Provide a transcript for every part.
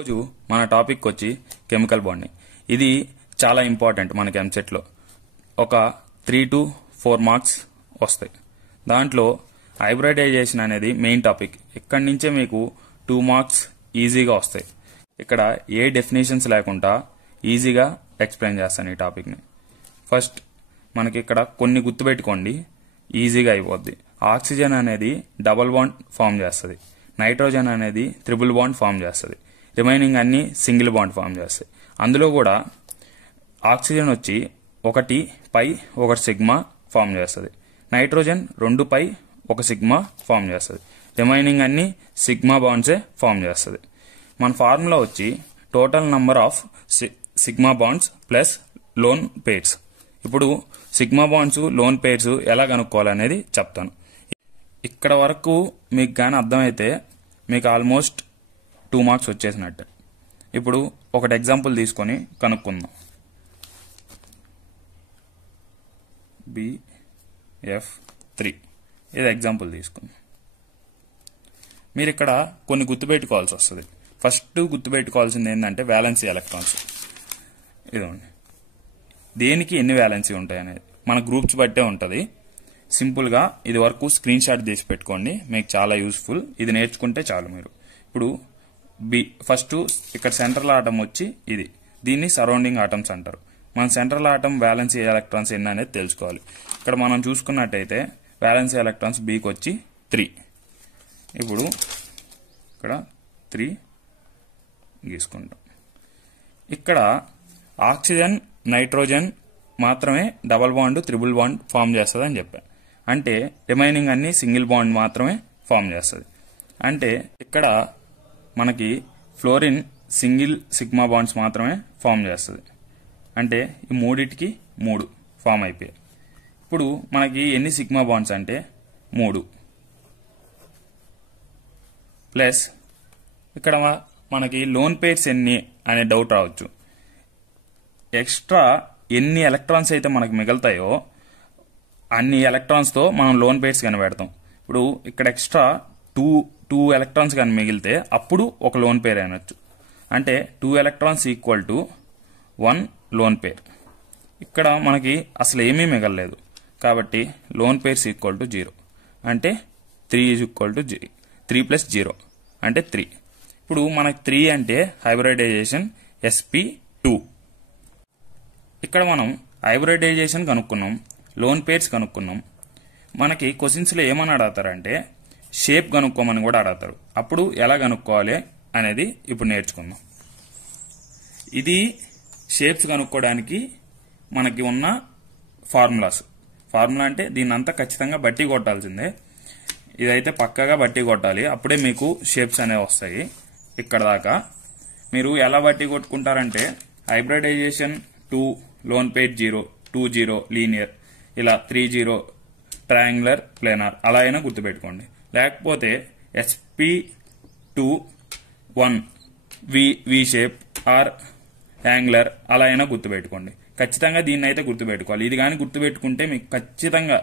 రోజు మన టాపిక్ వచ్చి కెమికల్ బాండింగ్. ఇది చాలా ఇంపార్టెంట్ మనకి ఎంసెట్ లో. ఒక 3 to 4 మార్క్స్ వస్తాయి. దాంట్లో హైబ్రిడైజేషన్ అనేది మెయిన్ టాపిక్. ఇక్కడి నుంచే మీకు 2 మార్క్స్ ఈజీగా వస్తాయి. ఇక్కడ ఏ డెఫినేషన్స్ లేకుండా ఈజీగా ఎక్స్ప్లెయిన్ చేస్తాను ఈ టాపిక్ ని. ఫస్ట్ మనకి ఇక్కడ కొన్ని గుర్తుపెట్టుకోండి, ఈజీగా అయిపోద్ది. ఆక్సిజన్ అనేది డబుల్ బాండ్ ఫామ్ చేస్తుంది, నైట్రోజన్ అనేది ట్రిపుల్ బాండ్ ఫామ్ చేస్తుంది, రిమైనింగ్ అన్ని సింగిల్ బాండ్ ఫామ్ చేస్తాయి. అందులో కూడా ఆక్సిజన్ వచ్చి 1 పై 1 సిగ్మా ఫామ్ చేస్తుంది, నైట్రోజన్ 2 పై 1 సిగ్మా ఫామ్ చేస్తుంది, రిమైనింగ్ అన్ని సిగ్మా బాండ్సే ఫామ్ చేస్తుంది. మన ఫార్ములా వచ్చి total number of sigma bonds plus lone pairs. ఇప్పుడు సిగ్మా బాండ్స్ లోన్ పేర్స్ ఎలా కనుక్కోవాలనేది చెప్తాను. ఇక్కడ వరకు మీకు కానీ అర్థమైతే మీకు ఆల్మోస్ట్ 2 మార్క్స్ వచ్చేసినట్టే. ఇప్పుడు ఒకటి ఎగ్జాంపుల్ తీసుకొని కనుక్కుందాం. BF3 ఇది ఎగ్జాంపుల్ తీసుకుందాం. మీరు ఇక్కడ కొన్ని గుర్తుపెట్టుకోవాల్సి వస్తుంది. ఫస్ట్ గుర్తుపెట్టుకోవాల్సింది ఏంటంటే వ్యాలెన్సీ ఎలక్ట్రాన్స్. ఇదండి, దేనికి ఎన్ని వ్యాలెన్సీ ఉంటాయి అనేది మన గ్రూప్స్ బట్టే ఉంటుంది. సింపుల్గా ఇది వరకు స్క్రీన్ షాట్ తీసి పెట్టుకోండి, మీకు చాలా యూస్ఫుల్. ఇది నేర్చుకుంటే చాలు మీరు. ఇప్పుడు ఫస్ట్ ఇక్కడ సెంట్రల్ ఆటం వచ్చి ఇది, దీన్ని సరౌండింగ్ ఆటమ్స్ అంటారు. మన సెంట్రల్ ఆటం వ్యాలెన్సీ ఎలక్ట్రాన్స్ ఎన్ని అనేది తెలుసుకోవాలి. ఇక్కడ మనం చూసుకున్నట్టయితే వ్యాలెన్సీ ఎలక్ట్రాన్స్ Bకి వచ్చి 3. ఇప్పుడు ఇక్కడ 3 గీసుకుంటాం. ఇక్కడ ఆక్సిజన్ నైట్రోజన్ మాత్రమే double bond triple bond form చేస్తుంది అని చెప్పా. అంటే రిమైనింగ్ అన్ని సింగిల్ బాండ్ మాత్రమే ఫామ్ చేస్తుంది. అంటే ఇక్కడ మనకి ఫ్లోరిన్ సింగిల్ సిగ్మా బాండ్స్ మాత్రమే ఫామ్ చేస్తుంది. అంటే ఈ మూడిటికి 3 ఫామ్ అయిపోయాయి. ఇప్పుడు మనకి ఎన్ని సిగ్మా బాండ్స్ అంటే 3 ప్లస్ ఇక్కడ మనకి లోన్ పేర్స్ ఎన్ని అనే డౌట్ రావచ్చు. ఎక్స్ట్రా ఎన్ని ఎలక్ట్రాన్స్ అయితే మనకు మిగులుతాయో అన్ని ఎలక్ట్రాన్స్ తో మనం లోన్ పేర్స్ కనిపెడతాం. ఇప్పుడు ఇక్కడ ఎక్స్ట్రా 2 ఎలక్ట్రాన్స్ కానీ మిగిలితే అప్పుడు ఒక లోన్ పేర్ అనొచ్చు. అంటే 2 electrons equal to 1 lone pair. ఇక్కడ మనకి అసలు ఏమీ మిగలలేదు కాబట్టి లోన్ పేర్స్ ఈక్వల్ టు 0. అంటే 3 ఈజ్ ఈక్వల్ టు 3 ప్లస్ 0 అంటే 3. ఇప్పుడు మనకి 3 అంటే హైబ్రిడైజేషన్ sp2. ఇక్కడ మనం హైబ్రిడైజేషన్ కనుక్కున్నాం, లోన్ పేర్స్ కనుక్కున్నాం. మనకి క్వశ్చన్స్ లో ఏమని అడుగుతారంటే షేప్ కనుక్కోమని కూడా అడుగుతారు. అప్పుడు ఎలా కనుక్కోవాలి అనేది ఇప్పుడు నేర్చుకుందాం. ఇది షేప్స్ కనుక్కోవడానికి మనకి ఉన్న ఫార్ములాస్. ఫార్ములా అంటే దీన్ని అంతా ఖచ్చితంగా బట్టి కొట్టాల్సిందే. ఇదైతే పక్కగా బట్టి కొట్టాలి, అప్పుడే మీకు షేప్స్ అనేవి వస్తాయి. ఇక్కడ దాకా మీరు ఎలా బట్టి కొట్టుకుంటారంటే హైబ్రిడైజేషన్ 2 లోన్ పేర్ 0 2 0 లీనియర్, ఇలా 3 0 ట్రయాంగులర్ ప్లేనార్ అలా అయినా గుర్తుపెట్టుకోండి. లేకపోతే sp2 1 V shape are angular అలా అయినా గుర్తుపెట్టుకోండి. ఖచ్చితంగా దీన్ని అయితే గుర్తుపెట్టుకోవాలి. ఇది కానీ గుర్తుపెట్టుకుంటే మీకు ఖచ్చితంగా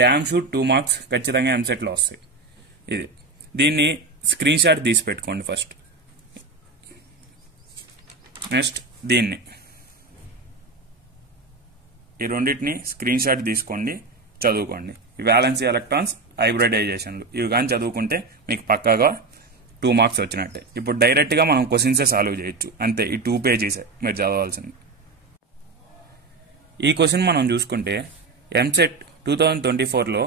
డ్యామ్ షూట్ 2 మార్క్స్ ఖచ్చితంగా ఎంసెట్ లో వస్తాయి. ఇది దీన్ని స్క్రీన్ షాట్ తీసి పెట్టుకోండి ఫస్ట్. నెక్స్ట్ దీన్ని, ఈ రెండింటిని స్క్రీన్ షాట్ తీసుకోండి, చదువుకోండి. ఈ వ్యాలెన్సీ ఎలక్ట్రాన్స్ హైబ్రిడైజేషన్లు ఇవి కానీ చదువుకుంటే మీకు పక్కాగా 2 మార్క్స్ వచ్చినట్టే. ఇప్పుడు డైరెక్ట్ గా మనం క్వశ్చన్సే సాల్వ్ చేయొచ్చు, అంతే. ఈ 2 పేజీసే మీరు చదవాల్సింది. ఈ క్వశ్చన్ మనం చూసుకుంటే ఎంసెట్ 2024లో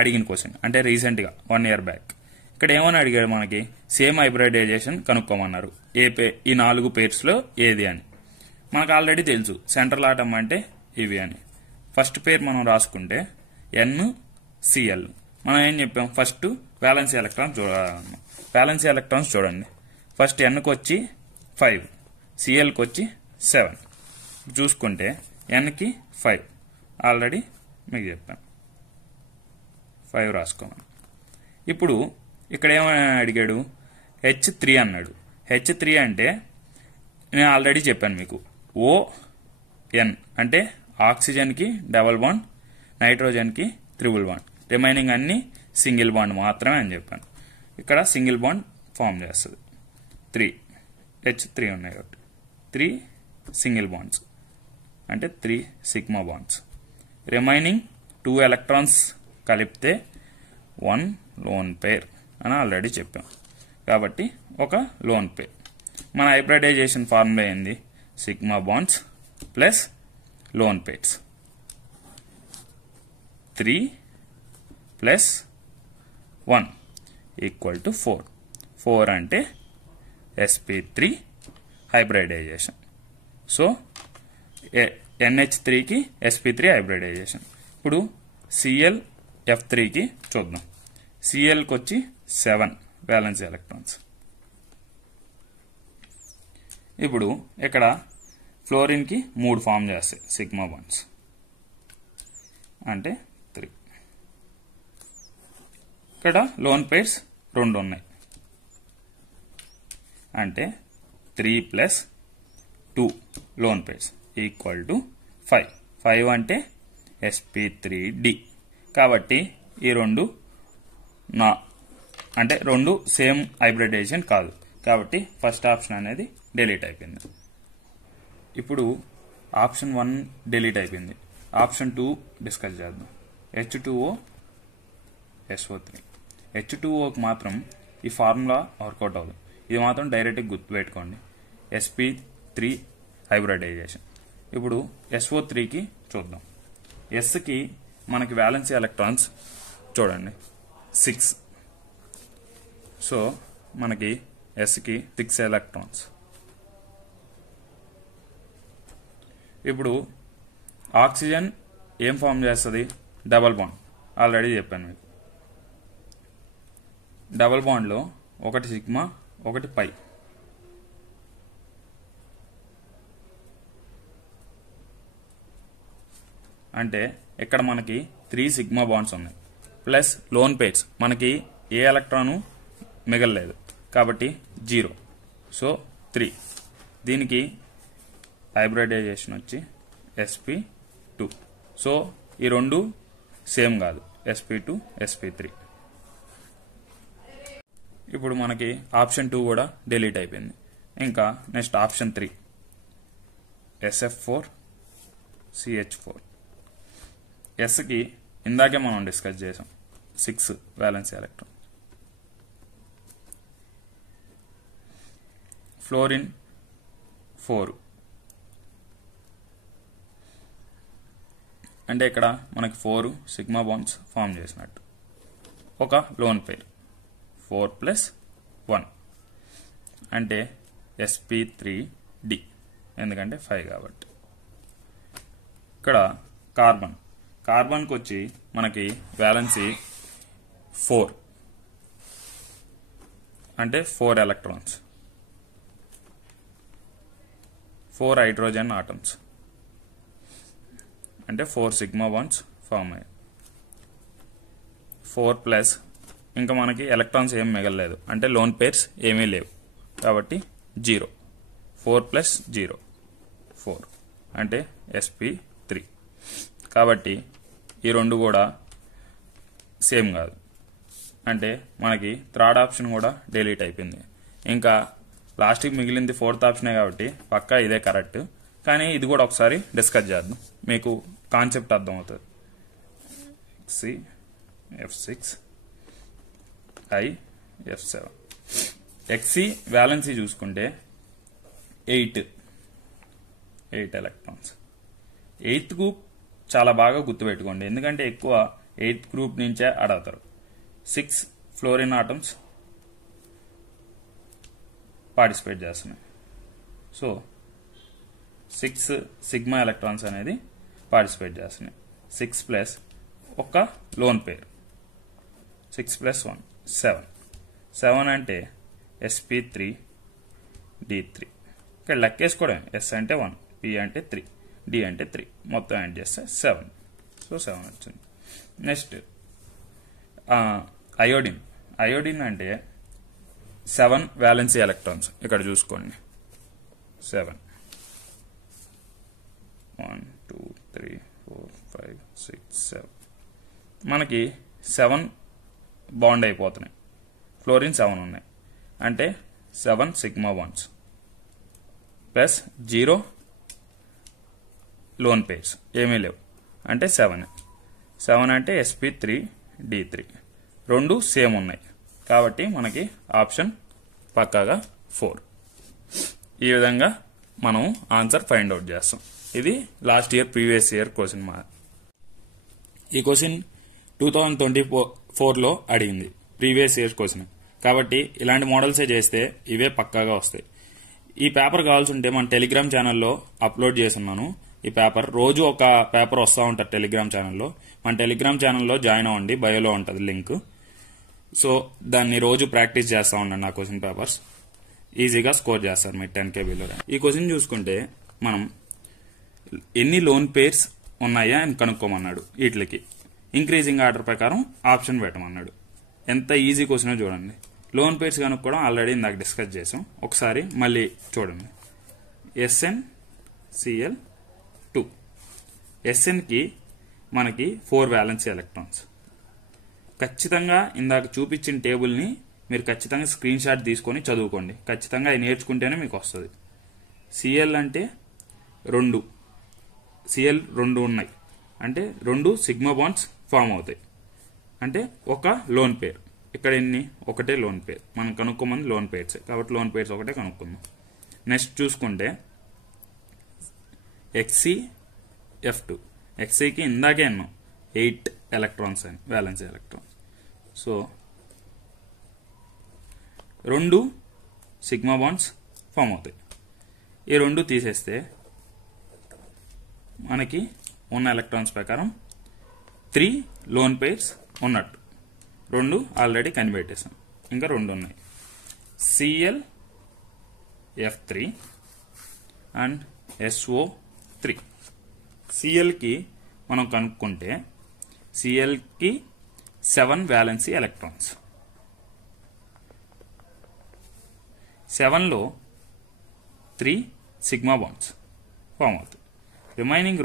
అడిగిన క్వశ్చన్, అంటే రీసెంట్ గా 1 year బ్యాక్. ఇక్కడ ఏమని అడిగాడు, మనకి సేమ్ హైబ్రిడైజేషన్ కనుక్కోమన్నారు. ఈ 4 పేర్స్ లో ఏది అని. మనకు ఆల్రెడీ తెలుసు సెంట్రల్ ఆటం అంటే ఇవి అని. ఫస్ట్ పేర్ మనం రాసుకుంటే NCl. మనం ఏం చెప్పాం, ఫస్ట్ వ్యాలెన్సీ ఎలక్ట్రాన్స్ చూడాలన్నాం. వ్యాలెన్సీ ఎలక్ట్రాన్స్ చూడండి. ఫస్ట్ Nకి వచ్చి 5, Clకి వచ్చి 7. చూసుకుంటే Nకి 5 ఆల్రెడీ మీకు చెప్పాను, 5 రాసుకోమని. ఇప్పుడు ఇక్కడ ఏమని అడిగాడు, H3 అన్నాడు. H3 అంటే నేను ఆల్రెడీ చెప్పాను మీకు, ON అంటే ఆక్సిజన్ కి డబుల్ బాండ్, నైట్రోజన్ కి ట్రిపుల్ బాండ్, రిమైనింగ్ అన్ని సింగిల్ బాండ్ మాత్రమే అని చెప్పాను. ఇక్కడ సింగిల్ బాండ్ ఫామ్ చేస్తుంది 3. H3 ఉన్నాయి కాబట్టి 3 సింగిల్ బాండ్స్ అంటే 3 సిగ్మా బాండ్స్. రిమైనింగ్ 2 ఎలక్ట్రాన్స్ కలిపితే 1 లోన్ పేర్ అని ఆల్రెడీ చెప్పాం కాబట్టి ఒక లోన్ పేర్. మన హైబ్రిడైజేషన్ ఫార్ములా ఏంది? Sigma bonds plus lone pairs. 3 plus 1 equal to 4. 4 అంటే sp3 హైబ్రిడైజేషన్. సో NH3కి sp3 హైబ్రిడైజేషన్. ఇప్పుడు Cl F3కి చూద్దాం. Clకి వచ్చి 7 వ్యాలెన్స్ ఎలక్ట్రాన్స్. ఇప్పుడు ఇక్కడ ఫ్లోరిన్కి 3 ఫామ్ చేస్తాయి సిగ్మా బాండ్స్ అంటే 3. ఇక్కడ లోన్ పేర్స్ 2 ఉన్నాయి అంటే 3 plus 2 lone pairs equal to 5. 5 అంటే sp3d. కాబట్టి ఈ రెండు అంటే రెండు సేమ్ హైబ్రిడైజేషన్ కాదు కాబట్టి ఫస్ట్ ఆప్షన్ అనేది డిలీట్ అయిపోయింది. ఇప్పుడు ఆప్షన్ 1 డిలీట్ అయిపోయింది. ఆప్షన్ 2 డిస్కస్ చేద్దాం. H2O SO3. H2Oకి మాత్రం ఈ ఫార్ములా వర్కౌట్ అవ్వదు. ఇది మాత్రం డైరెక్ట్గా గుర్తుపెట్టుకోండి, sp3 హైబ్రిడైజేషన్. ఇప్పుడు SO3కి చూద్దాం. Sకి మనకి వ్యాలెన్సీ ఎలక్ట్రాన్స్ చూడండి 6. సో మనకి Sకి 6 ఎలక్ట్రాన్స్. ఇప్పుడు ఆక్సిజన్ ఏం ఫామ్ చేస్తుంది? Double bond. ఆల్రెడీ చెప్పాను మీకు. డబల్ బాండ్లో ఒకటి సిగ్మా ఒకటి పై. అంటే ఇక్కడ మనకి 3 సిగ్మా బాండ్స్ ఉన్నాయి ప్లస్ లోన్ పేర్స్. మనకి ఏ ఎలక్ట్రాను మిగలలేదు కాబట్టి 0. సో 3. దీనికి హైబ్రిడైజేషన్ వచ్చి sp2. సో ఈ రెండు సేమ్ కాదు, sp2 sp3. ఇప్పుడు మనకి ఆప్షన్ 2 కూడా డిలీట్ అయిపోయింది. ఇంకా నెక్స్ట్ ఆప్షన్ 3 SF4 CH4. Sకి ఇందాకే మనం డిస్కస్ చేసాం 6 వ్యాలెన్స్ ఎలక్ట్రాన్. ఫ్లోరిన్ 4 అంటే ఇక్కడ మనకి 4 సిగ్మా బాండ్స్ ఫామ్ చేసినట్టు. ఒక లోన్ పేర్ 4 ప్లస్ 1 అంటే sp3d ఎందుకంటే 5 కాబట్టి. ఇక్కడ కార్బన్కి వచ్చి మనకి వ్యాలెన్సీ 4 అంటే 4 ఎలక్ట్రాన్స్, 4 హైడ్రోజన్ ఆటమ్స్ అంటే 4 సిగ్మా బాండ్స్ ఫామ్ అయ్యాయి. 4 ప్లస్ ఇంకా మనకి ఎలక్ట్రాన్స్ ఏం మిగలలేదు అంటే లోన్ పేర్స్ ఏమీ లేవు కాబట్టి 0. 4 ప్లస్ 0 4 అంటే sp3. కాబట్టి ఈ రెండు కూడా సేమ్ కాదు అంటే మనకి థర్డ్ ఆప్షన్ కూడా డిలీట్ అయిపోయింది. ఇంకా లాస్ట్కి మిగిలింది 4th ఆప్షనే కాబట్టి పక్కా ఇదే కరెక్ట్. కానీ ఇది కూడా ఒకసారి డిస్కస్ చేద్దాం, మీకు కాన్సెప్ట్ అర్థమవుతుంది. C F6 I F7. XC valency చూసుకుంటే 8 ఎలక్ట్రాన్స్. 8th గ్రూప్ చాలా బాగా గుర్తుపెట్టుకోండి ఎందుకంటే ఎక్కువ 8th గ్రూప్ నుంచే అడుగుతారు. 6 ఫ్లోరిన్ ఆటమ్స్ పార్టిసిపేట్ చేస్తున్నాయి. సో 6 సిగ్మా ఎలక్ట్రాన్స్ అనేది పార్టిసిపేట్ చేస్తున్నాయి. 6 ప్లస్ ఒక లోన్ పేర్ 6 ప్లస్ 1 7. 7 అంటే sp3d3. ఇక్కడ లెక్కేసుకోవడం S అంటే 1, P అంటే 3, D అంటే 3 మొత్తం యాడ్ చేస్తే 7. సో 7 వచ్చింది. నెక్స్ట్ అయోడిన్ అంటే 7 వ్యాలెన్సీ ఎలక్ట్రాన్స్. ఇక్కడ చూసుకోండి 7 1 2 3 4 5 6 7. మనకి 7 బాండ్ అయిపోతున్నాయి. ఫ్లోరిన్ 7 ఉన్నాయి అంటే 7 sigma bonds plus 0 lone pairs ఏమీ లేవు అంటే 7 అంటే sp3d3 రెండు సేమ్ ఉన్నాయి కాబట్టి మనకి ఆప్షన్ పక్కాగా 4. ఈ విధంగా మనం ఆన్సర్ ఫైండ్ అవుట్ చేస్తాం. ఇది last year previous year question. ఈ క్వశ్చన్ 2024లో అడిగింది, ప్రీవియస్ ఇయర్ క్వశ్చన్ కాబట్టి ఇలాంటి మోడల్సే చేస్తే ఇవే పక్కాగా వస్తాయి. ఈ పేపర్ కావాల్సి ఉంటే మన టెలిగ్రామ్ ఛానల్లో అప్లోడ్ చేస్తున్నాను. ఈ పేపర్ రోజు ఒక పేపర్ వస్తూ ఉంటుంది టెలిగ్రామ్ ఛానల్లో. మన టెలిగ్రామ్ ఛానల్లో జాయిన్ అవ్వండి, బయోలో ఉంటుంది లింక్. సో దాన్ని రోజు ప్రాక్టీస్ చేస్తూ ఉండండి. నా క్వశ్చన్ పేపర్స్ ఈజీగా స్కోర్ చేస్తారు మీరు 10 KBలో. ఈ క్వశ్చన్ చూసుకుంటే మనం ఎన్ని లోన్ పేర్స్ ఉన్నాయా అని కనుక్కోమన్నాడు. వీటికి ఇంక్రీజింగ్ ఆర్డర్ ప్రకారం ఆప్షన్ పెట్టమన్నాడు. ఎంత ఈజీ క్వశ్చన్ చూడండి. లోన్ పేర్స్ కనుక్కోవడం ఆల్రెడీ ఇందాక డిస్కస్ చేసాం. ఒకసారి మళ్ళీ చూడండి. SnCl2. Snకి మనకి 4 వ్యాలెన్సీ ఎలక్ట్రాన్స్. ఖచ్చితంగా ఇందాక చూపించిన టేబుల్ని మీరు ఖచ్చితంగా స్క్రీన్ షాట్ తీసుకొని చదువుకోండి. ఖచ్చితంగా అది నేర్చుకుంటేనే మీకు వస్తుంది. Cl అంటే 2, Cl 2 ఉన్నాయి అంటే 2 సిగ్మా బాండ్స్ ఫామ్ అవుతాయి అంటే ఒక లోన్ పేర్. ఇక్కడ ఎన్ని? ఒకటే లోన్ పేర్. మనం కనుక్కోమని లోన్ పేర్స్ కాబట్టి లోన్ పేర్స్ ఒకటే కనుక్కుందాం. నెక్స్ట్ చూసుకుంటే XcF2. Xcకి ఇందాకే అన్నాం 8 ఎలక్ట్రాన్స్ అని, valence electrons. So 2 sigma bonds form అవుతాయి. ఈ 2 తీసేస్తే మనకి ఉన్న ఎలక్ట్రాన్స్ ప్రకారం 3 లోన్ పేర్స్ ఉన్నట్టు. 2 ఆల్రెడీ కనిపెట్టేసాం, ఇంకా 2 ఉన్నాయి. ClF3 and SO3. Clకి మనం కనుక్కుంటే Clకి 7 వ్యాలెన్సీ ఎలక్ట్రాన్స్. 7లో 3 సిగ్మా బాండ్స్ ఫామ్ అవుతాయి. రిమైనింగ్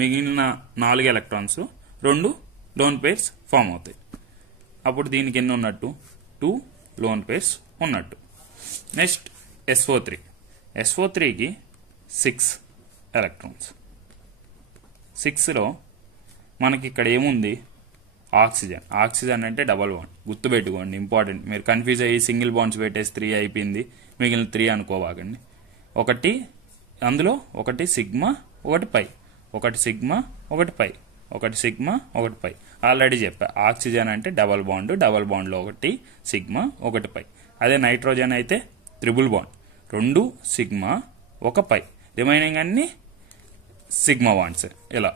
మిగిలిన 4 ఎలక్ట్రాన్స్ 2 లోన్ పేర్స్ ఫామ్ అవుతాయి. అప్పుడు దీనికి ఎన్ని ఉన్నట్టు? 2 లోన్ పేర్స్ ఉన్నట్టు. Next SO3. SO3కి 6 ఎలక్ట్రాన్స్. 6లో మనకి ఇక్కడ ఏముంది? ఆక్సిజన్. ఆక్సిజన్ అంటే డబల్ బాండ్, గుర్తుపెట్టుకోండి, ఇంపార్టెంట్. మీరు కన్ఫ్యూజ్ అయ్యి సింగిల్ బాండ్స్ పెట్టేసి 3 అయిపోయింది, మిగిలిన 3 అనుకోవాగండి. అందులో ఒకటి సిగ్మా, ఒకటి పై, ఒకటి సిగ్మా, ఒకటి పై, ఒకటి సిగ్మా, ఒకటి పై. ఆల్రెడీ చెప్పా, ఆక్సిజన్ అంటే డబల్ బాండ్, డబల్ బాండ్లో ఒకటి సిగ్మా, ఒకటి పై. అదే నైట్రోజన్ అయితే ట్రిపుల్ బాండ్, 2 సిగ్మా, 1 పై, రిమైనింగ్ అన్ని సిగ్మా బాండ్స్ ఇలా.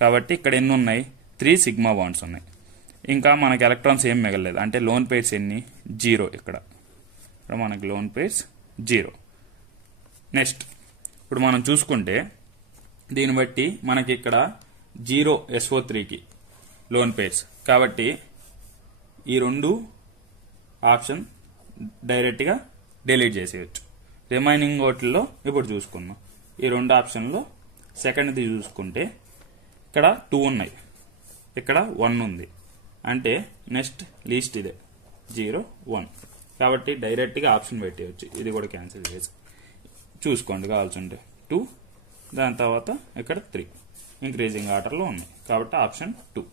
కాబట్టి ఇక్కడ ఎన్ని ఉన్నాయి? 3 సిగ్మా బాండ్స్ ఉన్నాయి. ఇంకా మనకి ఎలక్ట్రాన్స్ ఏం మిగలలేదు అంటే లోన్ పేర్స్ ఎన్ని? 0. ఇక్కడ మనకి లోన్ పేర్స్ 0. నెక్స్ట్ ఇప్పుడు మనం చూసుకుంటే దీన్ని బట్టి మనకి ఇక్కడ 0 SO3కి లోన్ పేర్స్ కాబట్టి ఈ 2 ఆప్షన్ డైరెక్ట్గా డిలీట్ చేసేయచ్చు. రిమైనింగ్ వాటిల్లో ఇప్పుడు చూసుకుందాం. ఈ 2 ఆప్షన్లో సెకండ్ది చూసుకుంటే ఇక్కడ 2 ఉన్నాయి, ఇక్కడ 1 ఉంది అంటే నెక్స్ట్ లీస్ట్ ఇదే 0, 1. కాబట్టి డైరెక్ట్గా ఆప్షన్ పెట్టేయచ్చు. ఇది కూడా క్యాన్సిల్ చేసి చూసుకోండి కావాల్సి ఉంటే 2, దాని తర్వాత ఇక్కడ 3 ఇంక్రీజింగ్ ఆర్డర్లో ఉన్నాయి కాబట్టి ఆప్షన్ 2.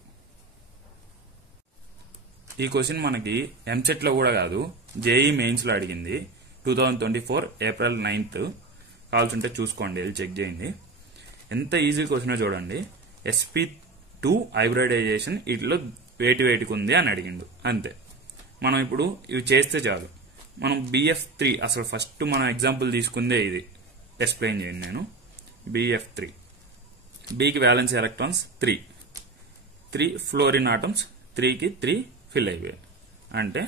ఈ క్వశ్చన్ మనకి ఎంసెట్లో కూడా కాదు, జేఈ మెయిన్స్లో అడిగింది. 2024 ఏప్రిల్ 9th. కావాల్సి ఉంటే చూసుకోండి, వెళ్ళి చెక్ చేయండి. ఎంత ఈజీ క్వశ్చన్ చూడండి. sp2 హైబ్రిడైజేషన్ వీటిలో వేటికి ఉంది అని అడిగిండు, అంతే. మనం ఇప్పుడు ఇవి చేస్తే చాలు. మనం BF3 అసలు ఫస్ట్ మనం ఎగ్జాంపుల్ తీసుకుందే ఇది, ఎక్స్ప్లెయిన్ చేయండి నేను. BF3, Bకి వ్యాలెన్స్ ఎలక్ట్రాన్స్ 3 ఫ్లోరిన్ ఆటమ్స్, 3కి 3 ఫిల్ అయిపోయాయి అంటే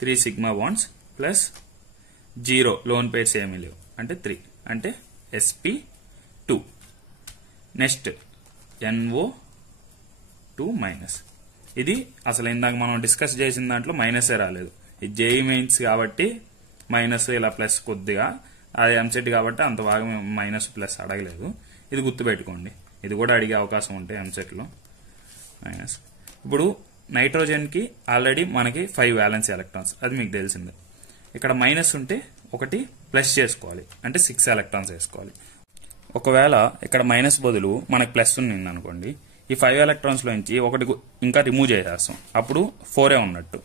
3 sigma bonds plus 0 lone pairs ఏమీ లేవు అంటే 3 అంటే sp2. Next NO2 minus. ఇది అసలు ఇందాక మనం డిస్కస్ చేసిన దాంట్లో మైనసే రాలేదు. ఇది జేఈ మెయిన్స్ కాబట్టి మైనస్ ఇలా ప్లస్ కొద్దిగా, అది ఎంసెట్ కాబట్టి అంత బాగా మైనస్ ప్లస్ అడగలేదు. ఇది గుర్తుపెట్టుకోండి, ఇది కూడా అడిగే అవకాశం ఉంటాయి ఎంసెట్లో మైనస్. ఇప్పుడు నైట్రోజన్కి ఆల్రెడీ మనకి 5 వ్యాలెన్స్ ఎలక్ట్రాన్స్, అది మీకు తెలిసిందే. ఇక్కడ మైనస్ ఉంటే ఒకటి ప్లస్ చేసుకోవాలి, అంటే 6 ఎలక్ట్రాన్స్ వేసుకోవాలి. ఒకవేళ ఇక్కడ మైనస్ బదులు మనకు ప్లస్ ఉంది అనుకోండి, ఈ 5 ఎలక్ట్రాన్స్ లోంచి ఒకటి ఇంకా రిమూవ్ చేసేస్తాం, అప్పుడు 4 ఉన్నట్టు.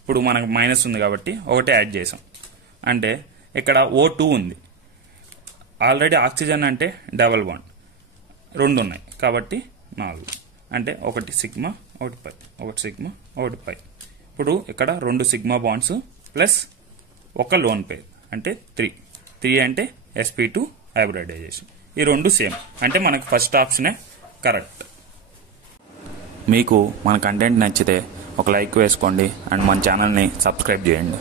ఇప్పుడు మనకు మైనస్ ఉంది కాబట్టి ఒకటి యాడ్ చేసాం, అంటే ఇక్కడ O2 ఉంది. ఆల్రెడీ ఆక్సిజన్ అంటే డబల్ బాండ్ 2 ఉన్నాయి కాబట్టి 4, అంటే ఒకటి సిగ్మా ఒకటి పై, ఒకటి సిగ్మా ఒకటి పై. ఇప్పుడు ఇక్కడ 2 సిగ్మా బాండ్స్ ప్లస్ ఒక లోన్ పేర్ అంటే 3 అంటే sp2 హైబ్రిడైజేషన్. ఈ 2 సేమ్, అంటే మనకు ఫస్ట్ ఆప్షనే కరెక్ట్. మీకు మన కంటెంట్ నచ్చితే ఒక లైక్ వేసుకోండి అండ్ మన ఛానల్ని సబ్స్క్రైబ్ చేయండి.